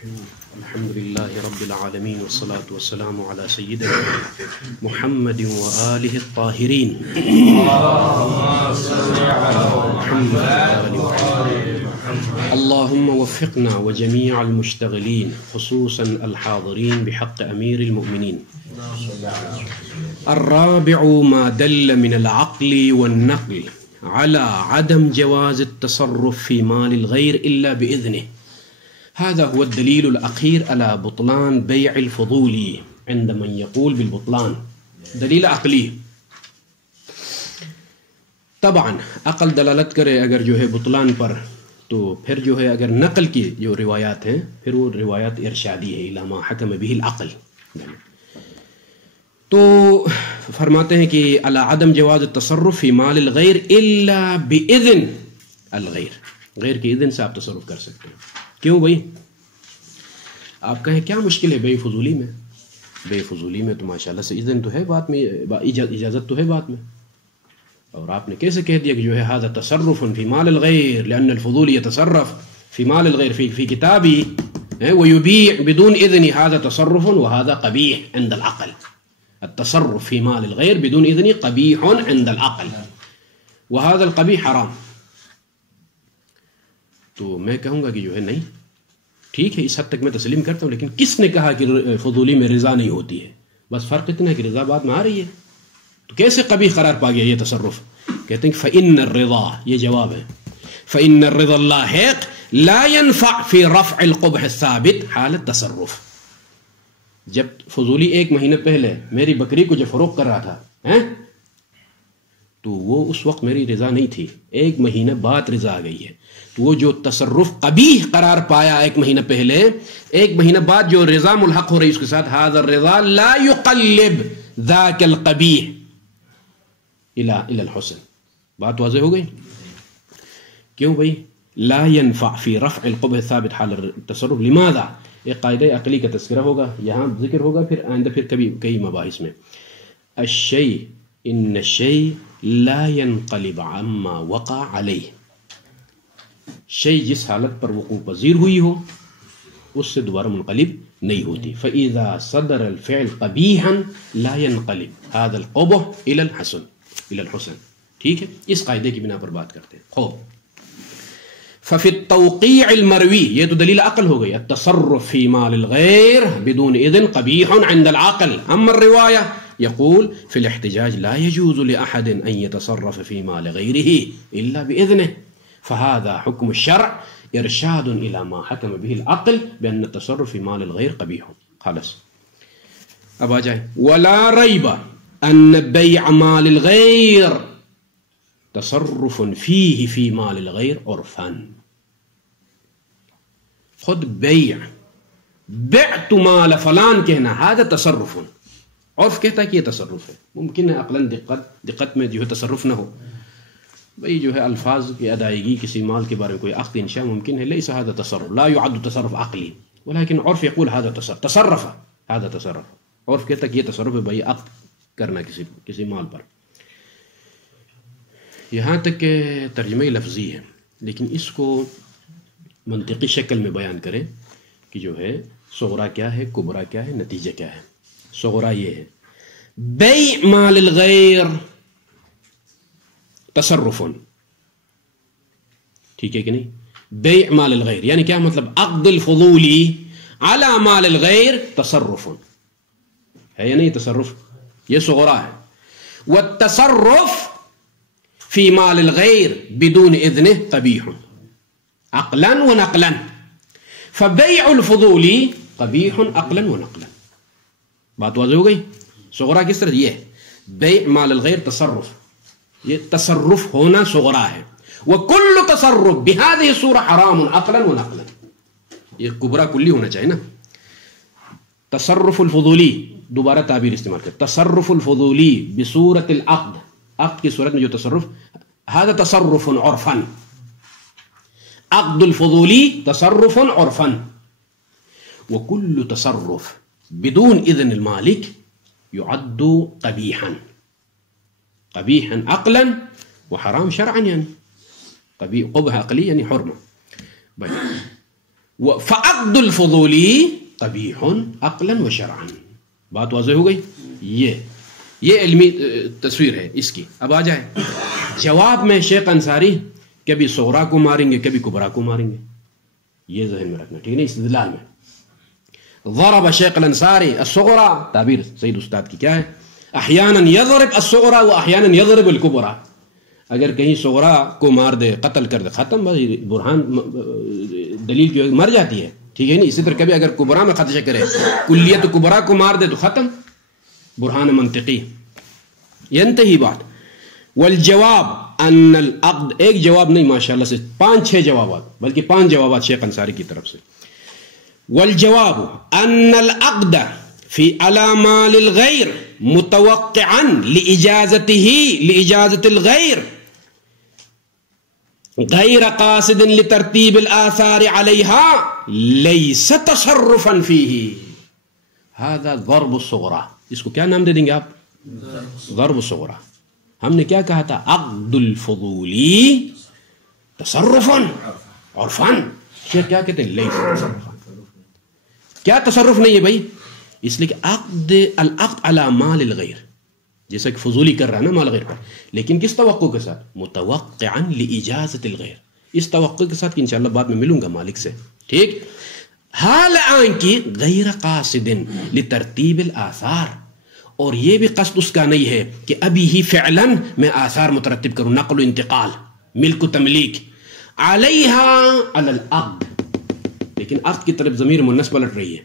الرحيم الحمد لله رب العالمين والصلاة والسلام على سيدنا محمد وآله الطاهرين اللهم وفقنا وجميع المشتغلين خصوصا الحاضرين بحق أمير المؤمنين. الرابع ما دل من العقل والنقل على عدم جواز التصرف في مال الغير إلا بإذنه. هذا هو الدليل الأخير على بطلان بيع الفضولي عند من يقول بالبطلان. دلیل عقلی. طبعا عقل دلالت کرے اگر جو ہے بطلان پر، تو پھر جو ہے اگر نقل کی جو روایات ہیں پھر وہ روایات ارشادی ہے الی ما حکم به العقل. تو فرماتے ہیں کہ علی عدم جواز التصرف فی مال الغیر الا باذن الغیر، غیر کے اذن سے آپ تصرف کر سکتے ہیں. کیوں بھائی؟ آپ کہیں کیا مشکل ہے بے فضولی میں؟ بے فضولی میں تو ماشاءاللہ سے اذن تو ہے بات میں، اجازت تو ہے بات میں. اور آپ نے کیسے کہہ دیا کہ جو ہے هذا تصرف فی مال الغیر لأن الفضول يتصرف فی مال الغیر فی کتابی ويبيع بدون اذن، هذا تصرف وهذا قبیح عند العقل. التصرف في مال الغير بدون اذن قبیح عند العقل وهذا القبیح حرام. تو میں کہوں گا کہ جو ہے نہیں ٹھیک ہے، اس حد تک میں تسلیم کرتا ہوں، لیکن کس نے کہا کہ فضولی میں رضا نہیں ہوتی ہے؟ بس فرق اتنا ہے کہ رضا بعد میں آ رہی ہے. تو کیسے قبیح قرار پا گیا یہ تصرف؟ کہتے ہیں کہ فإن الرضا، یہ جواب ہے، فإن الرضا اللاحق لا ينفع في رفع القبح الثابت حال التصرف. جب فضولی ایک مہینہ پہلے میری بکری کو جو فروخت کر رہا تھا تو وہ اس وقت میری رضا نہیں تھی، ایک مہینہ بعد رضا آ گئی ہے. تو وہ جو تصرف قبیح قرار پایا ایک مہینہ پہلے، ایک مہینہ بعد جو رضا ملحق ہو رہی اس کے ساتھ، هذا الرضا لا يقلب ذاك القبیح الى الحسن. بات واضح ہو گئی؟ کیوں بھائی؟ لا ينفع في رفع القبح الثابت حال التصرف. لماذا؟ ایک قاعدہ عقلی کا تذکرہ ہوگا، یہاں ذکر ہوگا، پھر آئندہ پھر کئی مباحث میں. الشيء ان الشيء لا ينقلب عما وقع عليه. شيء جس حالت پر وقوع پذیر ہوئی ہو اس سے دوبارہ منقلب نہیں ہوتی. فإذا صدر الفعل قبيحا لا ينقلب هذا القبح الى الحسن، الى الحسن. ٹھیک ہے، اس قاعدے کی بنا پر بات کرتے ہیں. خوب. ففي التوقيع المروي، یہ تو دلیل عقل ہو گئی، التصرف في مال الغير بدون اذن قبيح عند العقل. اما الرواية يقول في الاحتجاج لا يجوز لأحد أن يتصرف في مال غيره إلا بإذنه، فهذا حكم الشرع إرشاد إلى ما حكم به العقل بأن التصرف في مال الغير قبيح. خلاص اب آ جائیں. ولا ريب أن بيع مال الغير تصرف فيه في مال الغير عرفا. خود بیع، بعت مال فلان کہنا، هذا تصرف. عرف کہتا ہے کہ یہ تصرف ہے. ممکن ہے عقلاً دقت میں جو ہے تصرف نہ ہو. بھئی جو ہے الفاظ کی ادائیگی کسی مال کے بارے میں کوئی عقد انشاء ممکن ہے، ليس هذا تصرف، لا يعد تصرف عقلی، ولكن عرف يقول هذا تصرف، هذا تصرف. عرف کہتا ہے کہ یہ تصرف ہے بھئی عقد کرنا کسی مال پر. یہاں تک کہ ترجمہ لفظی ہے، لیکن اس کو منطقی شکل میں بیان کریں کہ جو ہے صغرا کیا ہے، کبرا کیا ہے، نتیجہ کیا ہے. صغرا یہ ہے بیع مال الغیر تصرف، ٹھیک ہے کہ نہیں؟ بیع مال الغیر یعنی کیا مطلب؟ عقد الفضولی علی مال الغیر تصرف ہے یا نہیں؟ تصرف یہ صغرا ہے. والتصرف فی مال الغیر بدون اذنہ قبیح عقلا ونقلا. فبیع الفضولی قبیح عقلا ونقلا. بات واضح ہو گئی؟ صغرا کس طرح؟ یہ بیع مال الغیر تصرف، یہ تصرف ہونا صغرا ہے. وکل تصرف بهذه الصورة حرام عقلا ونقلا. یہ کبرا کلی ہونا چاہیے نا. تصرف الفضولی، دوبارہ تعبیر استعمال کریں، تصرف الفضولی بصورت العقد، عقد کی صورت میں جو تصرف، هذا تصرف عرفا. عقد الفضولی تصرف عرفا. وكل تصرف بدون اذن المالك يعد قبيحا، قبيحا عقلا وحرام شرعا. يعني قبح عقلي يعني حرمه. فعقد الفضولی قبیح عقلا و شرعا. بات واضح ہو گئی. یہ علمی تصویر ہے اس کی. اب آ جائے جواب میں. شیخ انصاری کبھی صغرا کو ماریں گے کبھی کبرا کو ماریں گے, یہ ذہن میں رکھنا, ٹھیک ہے. استدلال میں ضرب شیخ الانصاری الصغرا, تعبیر سید استاد کی کیا ہے, احیانا یضرب الصغرا و احیانا یضرب الکبرا. اگر کہیں صغرا کو مار دے, قتل کر دے, ختم, برہان دلیل کی مر جاتی ہے, ٹھیک ہے نہیں. اسی طرح کبھی اگر کبرا میں خدشہ کرے, کلیت کبرا کو مار دے تو ختم, برہان منطقی. ینتہی بات. والجواب ان العقد, ایک جواب نہیں ماشاءاللہ سے 5-6 جوابات, بلکہ 5 جوابات شیخ انصاری کی طرف سے. والجواب ان العقد فی علی مال الغیر متوقعا لإجازة الغیر غیر قاصد لترتیب الآثار علیہا لیس تصرفا فیہ. هذا ضرب الصغرى. اس کو کیا نام دے دیں گے آپ؟ ضرب الصغرى. ہم نے کیا کہا تھا؟ عقد الفضولی تصرفا عرفا. شیخ کیا کہتے ہیں؟ لیس تصرفا. کیا تصرف نہیں ہے بھائی؟ اس لیے کہ العقد علی مال الغیر, جیسا کہ فضولی کر رہا ہے نا مال غیر پر, لیکن کس توقع کے ساتھ؟ متوقعا لإجازة الغیر. اس توقع کے ساتھ کہ انشاءاللہ بعد میں ملوں گا مالک سے, ٹھیک. حال آن کی غیر قاصد لترتیب الآثار, اور یہ بھی قصد اس کا نہیں ہے کہ ابھی ہی فعلاً میں آثار مترتب کروں, نقل و انتقال, ملک و تملیک, علیہا علی العقد. لیکن عقد کی طرف ضمیر مؤنث پلٹ رہی ہے.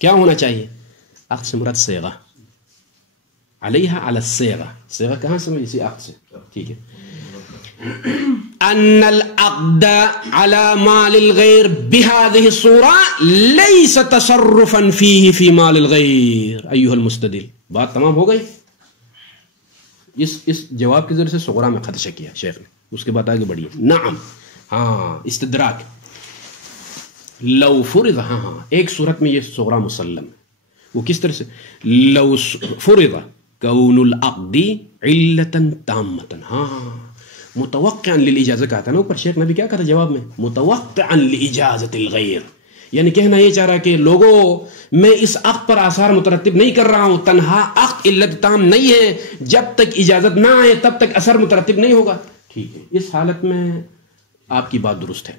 کیا ہونا چاہیے؟ عقد سے مراد صیغہ, علیہا علی الصیغہ. صیغہ کہاں سے؟ اسی عقد سے, ٹھیک ہے. ان العقد علی مال الغیر بهذه الصورة ليس تصرفا فيه في مال الغیر ایها المستدل. بات تمام ہو گئی. اس جواب کے ذریعے سے صغرا میں خدشہ کیا شیخ نے. اس کے بعد آگے بڑھیے. نعم, ہاں, استدراک. لو فرض, ہاں, ایک صورت میں یہ صغرا مسلم ہے. وہ کس طرح سے؟ لو فرض کون العقد علتا تامتا, ہاں, متوقعا للاجازہ کہا تھا نا اوپر. شیخ نے بھی کیا کہا تھا جواب میں؟ متوقعا لاجازت الغیر. یعنی کہنا یہ چاہ رہا کہ لوگوں میں اس عقد پر آثار مترتب نہیں کر رہا ہوں, تنہا عقد علت تام نہیں ہے, جب تک اجازت نہ آئے تب تک اثر مترتب نہیں ہوگا. ٹھیک ہے, اس حالت میں آپ کی بات درست ہے.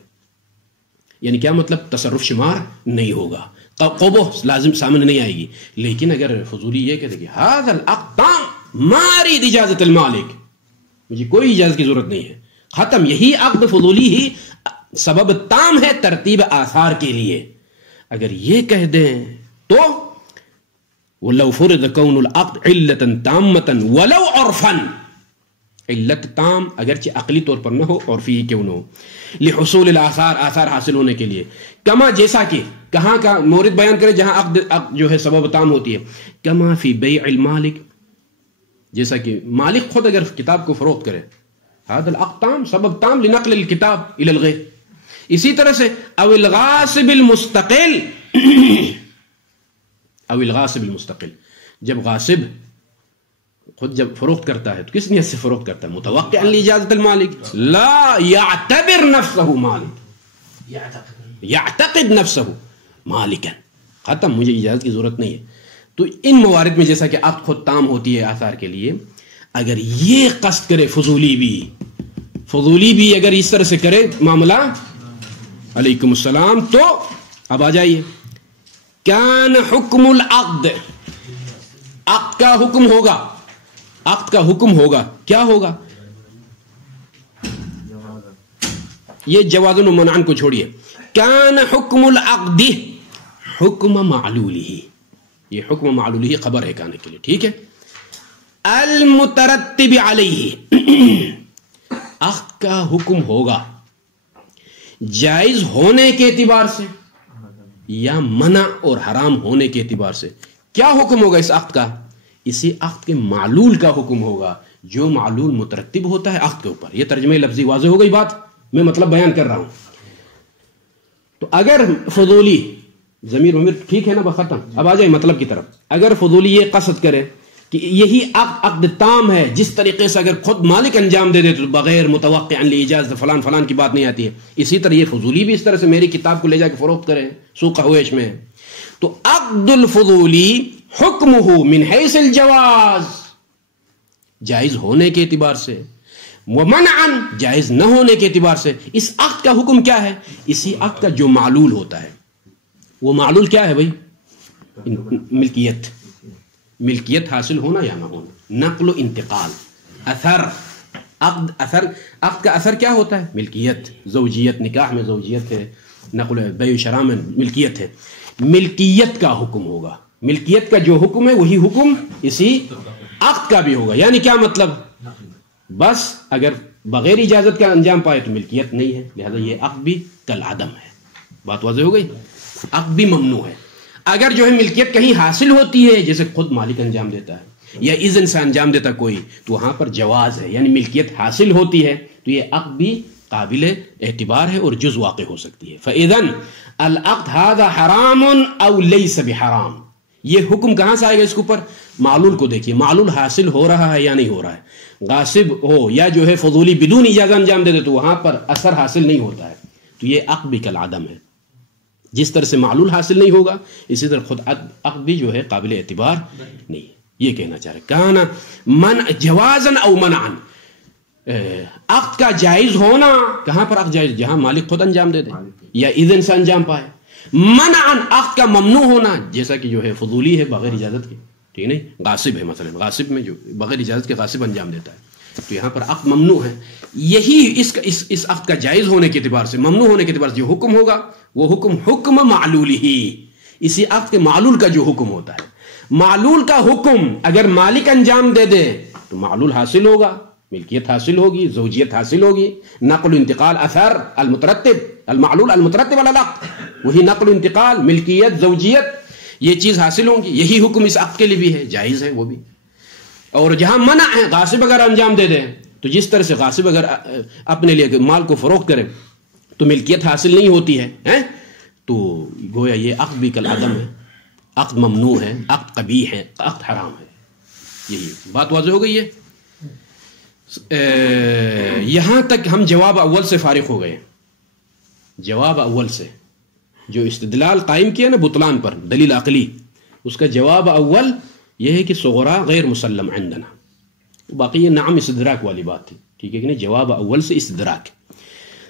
یعنی کیا مطلب؟ تصرف شمار نہیں ہوگا, قبو لازم سامنے نہیں آئے گی. لیکن اگر فضولی یہ کہتے کہ هذا العقد تام ما اريد اجازت المالک, مجھے کوئی اجازت کی ضرورت نہیں ہے, ختم. یہی عقد فضولی ہی سبب تام ہے ترتیب آثار کے لیے. اگر یہ کہہ دیں تو وَلَوْ فُرِضَ كَوْنُ الْعَقْدِ عِلَّةً تَامَّةً وَلَوْ عُرْفًا, علت تام اگرچہ عقلی طور پر نہ ہو, عرفی ہی کیوں نہ ہو, لحصول الاثار, آثار حاصل ہونے کے لیے. کما, جیسا کہ کہاں کا مورد بیان کرے جہاں عقد جو ہے سبب تام ہوتی ہے. کما فی بیع المالک, جیسا کہ مالک خود اگر کتاب کو فروخت کرے, هذا العقد تام, سبب تام لنقل الكتاب الى الغیر. اسی طرح سے او الغاصب المستقل, او الغاصب المستقل, جب غاصب خود جب فروخت کرتا ہے تو کس نیت سے فروخت کرتا ہے؟ متوقعا لاجازت المالک, لا يعتبر نفسه مالک, يعتقد نفسه مالکا, ختم, مجھے اجازت کی ضرورت نہیں ہے. تو ان موارد میں جیسا کہ عقد خود تام ہوتی ہے آثار کے لیے, اگر یہ قصد کرے فضولی بھی اگر اس طرح سے کرے معاملہ, علیکم السلام, تو اب آ جائیے. کان حکم العقد, عقد کا حکم ہوگا, عقد کا حکم ہوگا, کیا ہوگا؟ یہ جواز و منعن کو چھوڑیے. کان حکم العقد حکم معلولی, یہ حکم معلولی خبر ہے کانے کے لیے, ٹھیک ہے. المترتب علیہ, عقد کا حکم ہوگا جائز ہونے کے اعتبار سے یا منع اور حرام ہونے کے اعتبار سے. کیا حکم ہوگا اس عقد کا؟ اسی عقد کے معلول کا حکم ہوگا, جو معلول مترتب ہوتا ہے عقد کے اوپر. یہ ترجمہ لفظی واضح ہو گئی بات, میں مطلب بیان کر رہا ہوں. تو اگر فضولی ضمیر ٹھیک ہے نا, ختم. اب آ جائے مطلب کی طرف. اگر فضولی یہ قصد کرے کہ یہی عقد تام ہے، جس طریقے سے اگر خود مالک انجام دے دے تو بغیر متوقع اجازت فلان فلان کی بات نہیں آتی ہے. اسی طرح یہ فضولی بھی اس طرح سے میری کتاب کو لے جا کے فروخت کرے سوق ہویش میں. تو عقد الفضولی حکمہ من حیث الجواز، جائز ہونے کے اعتبار سے، ومنعا جائز نہ ہونے کے اعتبار سے. اس عقد کا حکم کیا ہے؟ اسی عقد کا جو معلول ہوتا ہے. وہ معلول کیا ہے بھائی؟ ملکیت، ملکیت حاصل ہونا یا نہ ہونا، نقل و انتقال، اثر. عقد کا اثر کیا ہوتا ہے؟ ملکیت، زوجیت، نکاح میں زوجیت ہے، نقل بیع و شراء میں ملکیت ہے. ملکیت کا حکم ہوگا، ملکیت کا جو حکم ہے وہی حکم اسی عقد کا بھی ہوگا. یعنی کیا مطلب؟ بس اگر بغیر اجازت کا انجام پائے تو ملکیت نہیں ہے، لہذا یہ عقد بھی کالعدم ہے. بات واضح ہو گئی؟ عقد بھی ممنوع ہے. اگر جو ہے ملکیت کہیں حاصل ہوتی ہے، جیسے خود مالک انجام دیتا ہے یا اذن سے انجام دیتا کوئی، تو وہاں پر جواز ہے، یعنی ملکیت حاصل ہوتی ہے تو یہ عقد بھی قابل اعتبار ہے اور جز واقع ہو سکتی ہے. فاذن العقد هذا حرام او ليس بحرام. یہ حکم کہاں سے آئے گا اس کے اوپر؟ معلول کو دیکھیے، معلول حاصل ہو رہا ہے یا نہیں ہو رہا ہے. غاصب ہو یا جو ہے فضولی بدون اجازت انجام دے دے تو وہاں پر اثر حاصل نہیں ہوتا ہے، تو یہ عقد بھی کالعدم ہے. جس طرح سے معلول حاصل نہیں ہوگا اسی طرح خود عقد بھی جو ہے قابل اعتبار نہیں. یہ کہنا چاہ رہے کانا من جوازا او منعا. عقد کا جائز ہونا کہاں پر عقد جائز؟ جہاں مالک خود انجام دے دے یا اذن سے انجام پائے. منعا عقد کا ممنوع ہونا، جیسا کہ جو ہے فضولی ہے بغیر اجازت کے، ٹھیک نہیں، غاصب ہے مثلا، غاصب میں جو بغیر اجازت کے غاصب انجام دیتا ہے تو یہاں پر عقد ممنوع ہے. یہی اس عقد کا جائز ہونے کے اعتبار سے، ممنوع ہونے کے اعتبار سے جو حکم ہوگا وہ حکم معلول ہی، اسی عقد کے معلول کا جو حکم ہوتا ہے. معلول کا حکم اگر مالک انجام دے دے تو معلول حاصل ہوگا، ملکیت حاصل ہوگی، زوجیت حاصل ہوگی، نقل و انتقال اثر المترتب المعلول المترتب علی العقد، وہی نقل و انتقال، ملکیت، زوجیت، یہ چیز حاصل ہوں گی. یہی حکم اس عقد کے لیے بھی ہے، جائز ہے وہ بھی. اور جہاں منع ہے، غاصب اگر انجام دے دے تو جس طرح سے غاصب اگر اپنے لیے مال کو فروخت کرے تو ملکیت حاصل نہیں ہوتی ہے، تو گویا یہ عقد بھی کالعدم ہے، عقد ممنوع ہے، عقد قبیح ہے، عقد حرام ہے. یہی بات واضح ہو گئی ہے. یہاں تک ہم جواب اول سے فارغ ہو گئے. جواب اول سے جو استدلال قائم کیا نا بطلان پر، دلیل عقلی، اس کا جواب اول یہ ہے کہ صغرا غیر مسلم عندنا. باقی یہ نعم استدراک والی بات تھی، ٹھیک ہے کہ نہیں؟ جواب اول سے استدراک.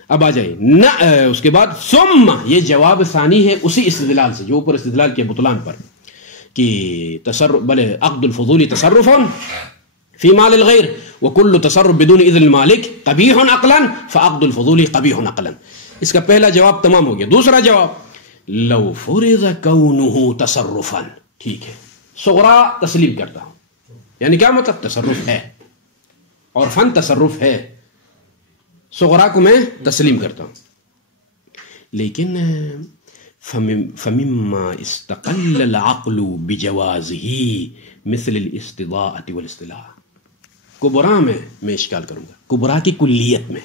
اب آ جائے اس کے بعد ثم، یہ جواب ثانی ہے اسی استدلال سے جو اوپر استدلال کیا بطلان پر، کہ تصرف بلے عقد الفضول تصرف فی مال الغیر وکل تصرف بدون اذن المالک قبیح عقلا فعقد الفضول قبیح عقلا. اس کا پہلا جواب تمام ہو گیا. دوسرا جواب لو فرض کونہ تصرفا، ٹھیک ہے، صغرا تسلیم کرتا ہوں، یعنی کیا مطلب؟ تصرف ہے، اور فن تصرف ہے، صغرا کو میں تسلیم کرتا ہوں. لیکن فمما استقل العقل بجوازه مثل الاستضاءة والاصطلاح. کبرا میں اشکال کروں گا، کبرا کی کلیت میں،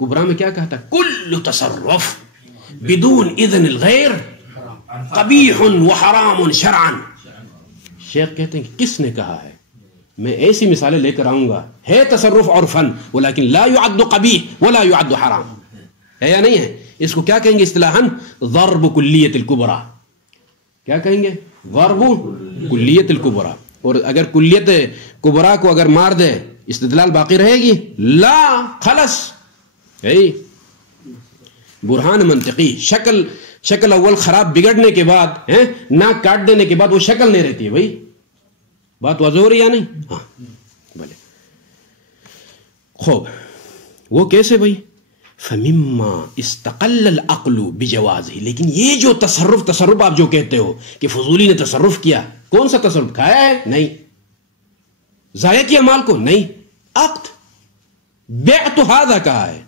کبرا میں کیا کہتا ہے؟ کل تصرف بدون اذن الغیر قبیح وحرام شرعا. شیخ کہتے ہیں کہ کس نے کہا ہے؟ میں ایسی مثالیں لے کر آؤں گا، ہے تصرف عرفن ولیکن لا يعد قبیح ولا يعد حرام، ہے یا نہیں ہے؟ اس کو کیا کہیں گے اصطلاحاً؟ ضرب کلیت الکبرى. کیا کہیں گے؟ ضرب کلیت الکبرى. اور اگر کلیت کبرا کو اگر مار دے استدلال باقی رہے گی؟ لا، خلص. برہان منطقی، شکل اول خراب بگڑنے کے بعد، ناک کاٹ دینے کے بعد وہ شکل نہیں رہتی ہے. بھائی بات واضح ہو رہی یا نہیں؟ ہاں بھلے. خوب، وہ کیسے بھائی؟ فمما استقل العقل بجوازه. لیکن یہ جو تصرف آپ جو کہتے ہو کہ فضولی نے تصرف کیا، کون سا تصرف؟ کھایا ہے؟ نہیں. ضائع کیا مال کو؟ نہیں. عقد بعت هذا کہا ہے.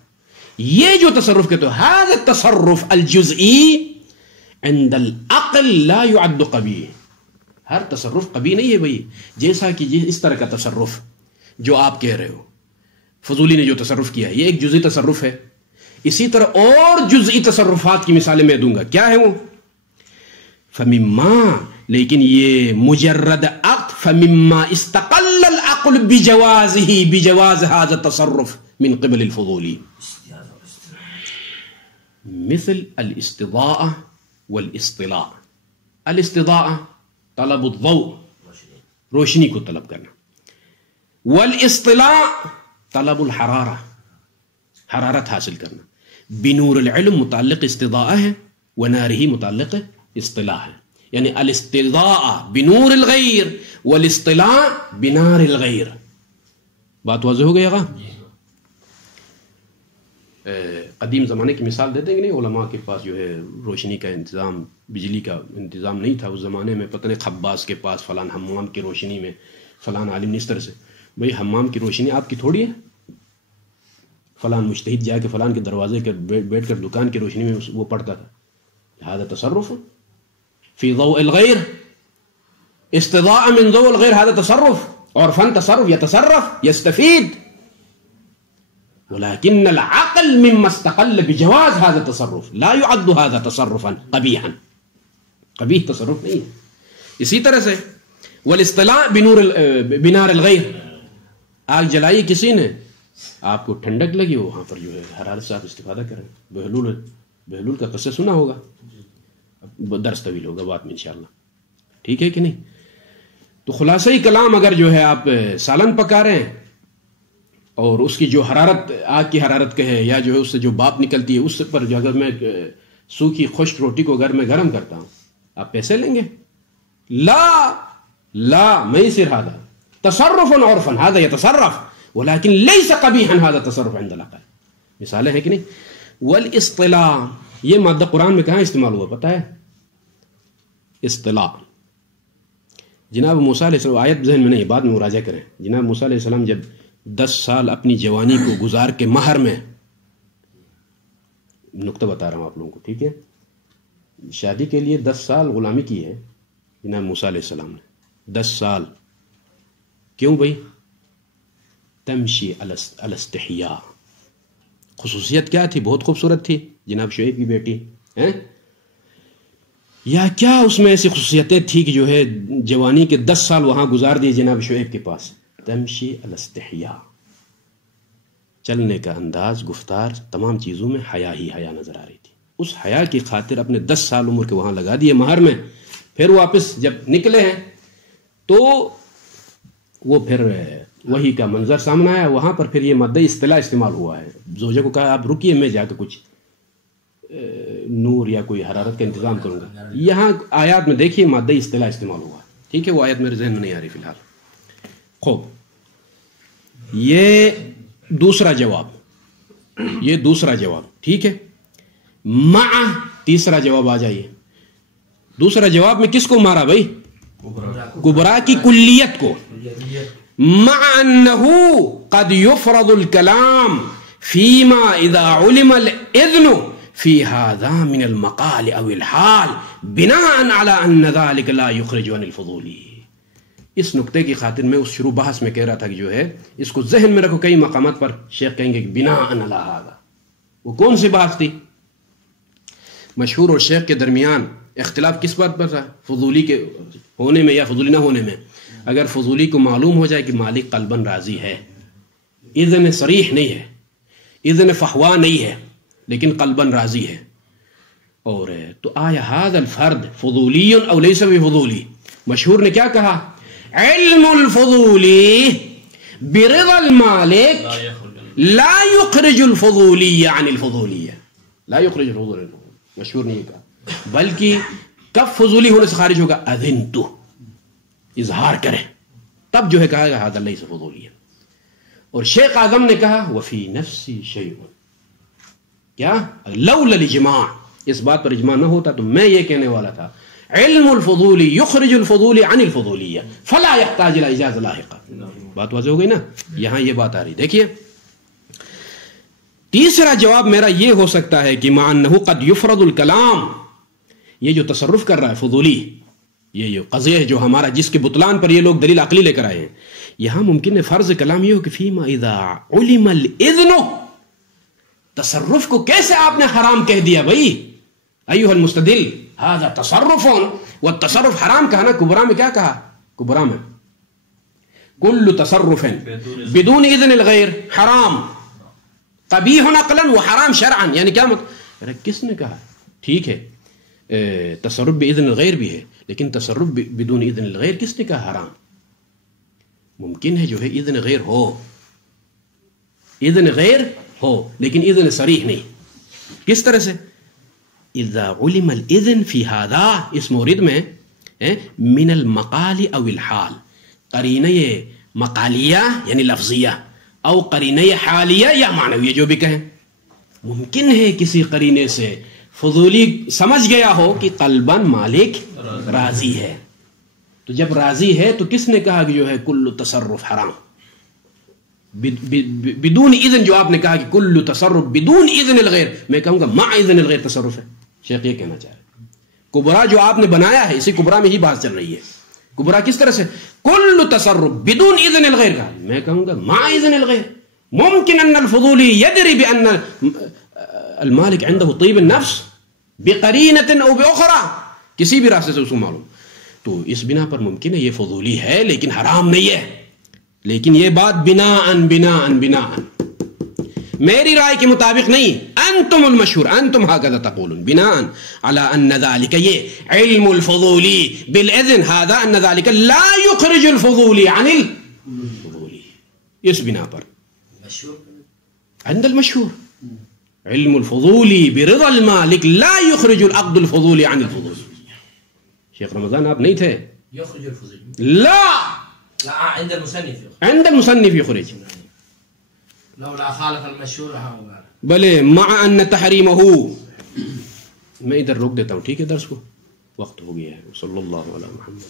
یہ جو تصرف کہتے ہو، هذا التصرف الجزئی عند العقل لا يعد قبیح. ہر تصرف قبیح نہیں ہے بھائی. جیسا کہ اس طرح کا تصرف جو آپ کہہ رہے ہو، فضولی نے جو تصرف کیا ہے، یہ ایک جزئی تصرف ہے. اسی طرح اور جزئی تصرفات کی مثالیں میں دوں گا. کیا ہے وہ؟ فمما، لیکن یہ مجرد عقد فمما استقل العقل بجواز هذا التصرف من قبل الفضولي مثل الاستضاءة والاصطلاع. الاستضاءة طلب الضوء، روشنی کو طلب کرنا، والاصطلاع طلب الحرارة، حرارت حاصل کرنا. بنور العلم متعلق استضاءة ہے، ونارہ متعلق اصطلاع ہے. یعنی الاستضاء بنور الغیر والاصطلاع بنار الغیر. بات واضح ہو گئی آقا؟ قدیم زمانے کی مثال دیتے ہیں کہ نہیں، علماء کے پاس جو ہے روشنی کا انتظام، بجلی کا انتظام نہیں تھا اس زمانے میں. پتہ نہیں خباز کے پاس فلان حمام کی روشنی میں فلان عالم نے اس طرح سے، بھئی حمام کی روشنی آپ کی تھوڑی ہے، فلان مجتہد جا کے فلان کے دروازے کے بیٹھ کر دکان کی روشنی میں وہ پڑھتا تھا. لہذا تصرف فی ضوء الغیر، استضاء من ضوء الغیر، هذا تصرف. اور فن تصرف، يتصرف يستفيد، ولكن العقل مما استقل بجواز هذا التصرف لا يعد هذا تصرفا قبيحا. قبیح تصرف نہیں ہے. اسی طرح سے والاصطلاع بنار الغیر، آگ جلائی کسی نے، آپ کو ٹھنڈک لگی، وہاں پر جو ہے حرارت سے آپ استفادہ کریں. بہلول کا قصہ سنا ہوگا، درس طویل ہوگا بعد میں انشاءاللہ، ٹھیک ہے کہ نہیں. تو خلاصہ کلام اگر جو ہے آپ سالن پکا رہے ہیں اور اس کی جو حرارت آگ کی حرارت ہے یا جو ہے اس سے جو بھاپ نکلتی ہے اس پر جو اگر میں سوکھی خشک روٹی کو اگر میں گرم کرتا ہوں، آپ پیسے لیں گے؟ لا میسر هذا تصرف عرفا، هذا يتصرف ولكن ليس قبيحا، هذا تصرف عند العقل. مثالیں ہیں کہ نہیں. والاصطلاع، یہ مادہ قرآن میں کہاں استعمال ہوا پتہ ہے؟ اصطلاع. جناب موسیٰ علیہ السلام، آیت ذہن میں نہیں، بعد میں مراجعہ کریں. جناب موسیٰ علیہ السلام جب 10 سال اپنی جوانی کو گزار کے مہر میں، نقطہ بتا رہا ہوں آپ لوگوں کو، ٹھیک ہے، شادی کے لیے 10 سال غلامی کی ہے جناب موسیٰ علیہ السلام نے. 10 سال کیوں بھائی؟ تمشی علی استحیاء. خصوصیت کیا تھی؟ بہت خوبصورت تھی جناب شعیب کی بیٹی ہیں، یا کیا اس میں ایسی خصوصیتیں تھی کہ جو ہے جوانی کے 10 سال وہاں گزار دیے جناب شعیب کے پاس. تمشی علی استحیاء، چلنے کا انداز، گفتار، تمام چیزوں میں حیا ہی حیا نظر آ رہی تھی. اس حیا کی خاطر اپنے 10 سال عمر کے وہاں لگا دیے مہر میں. پھر واپس جب نکلے ہیں تو وہ پھر وہی کا منظر سامنے آیا. وہاں پر پھر یہ مادہ اصطلاح استعمال ہوا ہے. زوجہ کو کہا آپ رکیے، میں جا کے کچھ نور یا کوئی حرارت کا انتظام کروں گا. یہاں آیات میں دیکھیے مادہ اصطلاح استعمال ہوا ہے، ٹھیک ہے. وہ آیت میرے ذہن میں نہیں آ رہی فی الحال. خوب، یہ دوسرا جواب، ٹھیک ہے. مع، تیسرا جواب آ جائیے. دوسرا جواب میں کس کو مارا بھائی؟ کبرا کی کلیت کو. مع انه قد يفرض الكلام فيما اذا علم الاذن في هذا من المقال او الحال بناء على ان ذلك لا يخرج عن الفضولي. اس نقطے کی خاطر میں اس شروع بحث میں کہہ رہا تھا کہ جو ہے اس کو ذہن میں رکھو. کئی مقامات پر شیخ کہیں گے کہ بناء على هذا. وہ کون سی بحث تھی؟ مشہور اور شیخ کے درمیان اختلاف کس بات پر تھا؟ فضولی کے ہونے میں یا فضولی نہ ہونے میں. اگر فضولی کو معلوم ہو جائے کہ مالک قلباً راضی ہے، اذن صریح نہیں ہے، اذن فحوا نہیں ہے، لیکن قلباً راضی ہے، اور تو آیا هذا الفرد فضولی او لیس بفضولی؟ مشہور نے کیا کہا؟ علم الفضولی برضا المالک لا يخرج الفضولی عن الفضولیہ. لا يخرج الفضولی، مشہور نے یہ کہا. بلکہ کب فضولی ہونے سے خارج ہوگا؟ اذنتو، اظہار کرے تب جو ہے کہا گا هذا ليس فضولیہ. اور شیخ اعظم نے کہا وفی نفسی شیء، کیا لولا الاجماع، اس بات پر اجماع نہ ہوتا تو میں یہ کہنے والا تھا علم الفضولی یخرج الفضولی عن الفضولیہ فلا يحتاج الى اجازہ لاحقہ. بات واضح ہو گئی نا؟ یہاں یہ بات آ رہی. دیکھیے تیسرا جواب میرا یہ ہو سکتا ہے کہ مع انه قد يفرض الكلام، یہ جو تصرف کر رہا ہے فضولی، یہ جو قضیہ ہے جو ہمارا جس کے بطلان پر یہ لوگ دلیل عقلی لے کر آئے ہیں، یہاں ممکن ہے فرض کلام یہ ہو کہ فیما اذا علم الاذن. تصرف کو کیسے آپ نے حرام کہہ دیا بھائی؟ ایھا المستدل، هذا تصرف، والتصرف حرام کہا نا. کبرا میں کیا کہا؟ کبرا میں کل تصرف بدون اذن الغیر حرام، قبیح عقلا و حرام شرعا. یعنی کیا مطلب؟ کس نے کہا؟ ٹھیک ہے تصرف باذن الغیر بھی ہے، لیکن تصرف بدون اذن الغیر کس نے کہا حرام؟ ممکن ہے جو ہے اذن غیر ہو، اذن غیر ہو لیکن اذن صریح نہیں. کس طرح سے؟ اذا علم الاذن فی هذا، اس مورد میں من المقال او الحال، قرینہ مقالیہ یعنی لفظیہ او قرینہ حالیہ یا معنویہ جو بھی کہیں. ممکن ہے کسی قرینے سے فضولی سمجھ گیا ہو کہ قلباً مالک راضی ہے، تو جب راضی ہے تو کس نے کہا کہ جو ہے کل تصرف حرام بدون اذن؟ جو آپ نے کہا کہ کل تصرف بدون اذن الغیر، میں کہوں گا مع اذن الغیر تصرف ہے. شیخ یہ کہنا چاہ رہے کبرا جو آپ نے بنایا ہے، اسی کبرا میں ہی بات چل رہی ہے. کبرا کس طرح سے؟ کل تصرف بدون اذن الغیر کا، میں کہوں گا مع اذن الغیر. ممکن ان الفضولی یدری بان المالک عنده طیب النفس بقرینۃ او باخرى، کسی بھی راستے سے اس کو معلوم، تو اس بنا پر ممکن ہے یہ فضولی ہے لیکن حرام نہیں ہے. لیکن یہ بات بناء میری رائے کے مطابق نہیں. انتم المشہور، انتم هكذا تقولون بناء على ان ذلك یہ علم الفضولی بالاذن هذا ان ذلك لا يخرج الفضولی عن الفضولی. اس بنا پر عند المشہور علم الفضولی برضا المالک لا يخرج العقد الفضولی عن الفضولی. شیخ رمضان آپ نہیں تھے؟ يخرج الفضولی لا عند المصنف، عند المصنف يخرج لولا خالف المشهور هؤلاء. بلے مع ان تحریمہ. میں ادھر روک دیتا ہوں، ٹھیک ہے، درس کو وقت ہو گیا ہے. صلی اللہ علی محمد.